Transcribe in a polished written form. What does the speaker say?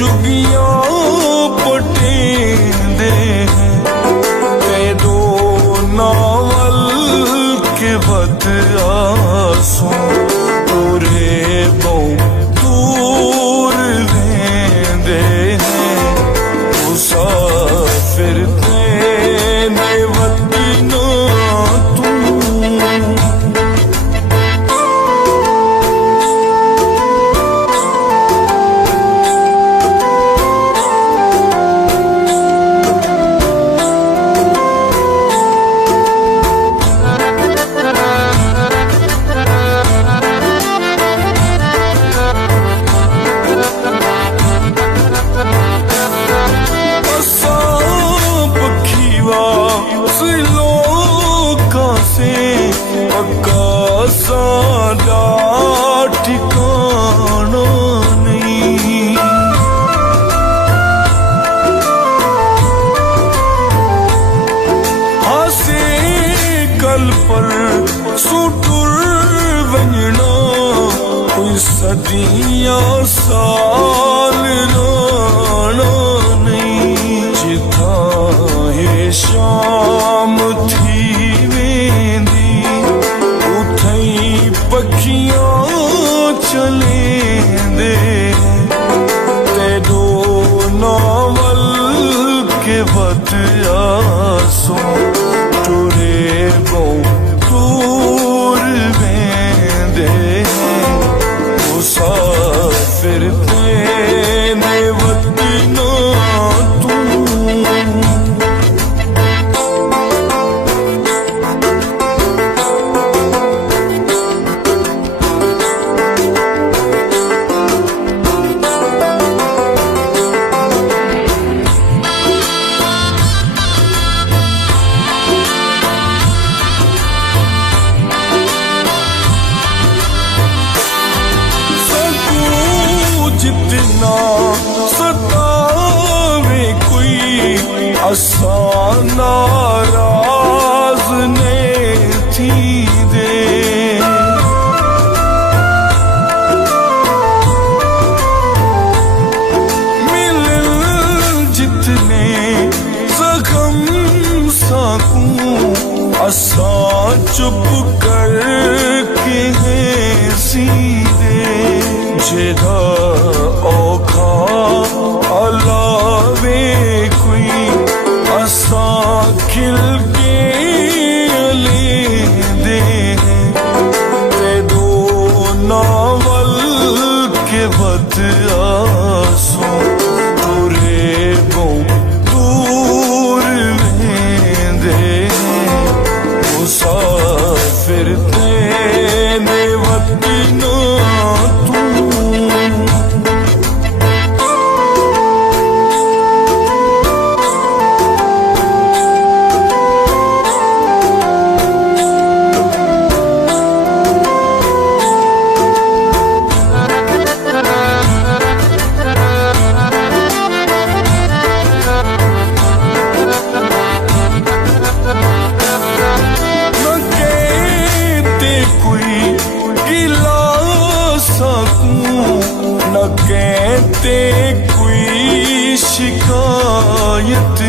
चुगियां पटेंदे ते दो नावल के बद आसों पूरे बहुत दूर वेंदे मुसाफिर तेने वतनो तू सादा ठिकाना नहीं हासे कल पर सुटुर वंजना कोई सदियां साल राना नहीं जिथा है शाम थी वेंदी पखियां चलेंदे ते दो नावल के बद आसों टुरे बहुत दूर वेंदे मुसाफिर तेने वतनो तू जितना सतावे कोई आसान नाराज ने थी दे मिल जितने जख्म साकूं आसा चुप कर के है सीधे जेदा औखा अलावे कोई आसा खिल के ले दे ते दो नावल के बद आसों टुरे बहुत दूर वेंदे मुसाफिर तेने वतनो तू न कहते कोई शिकायत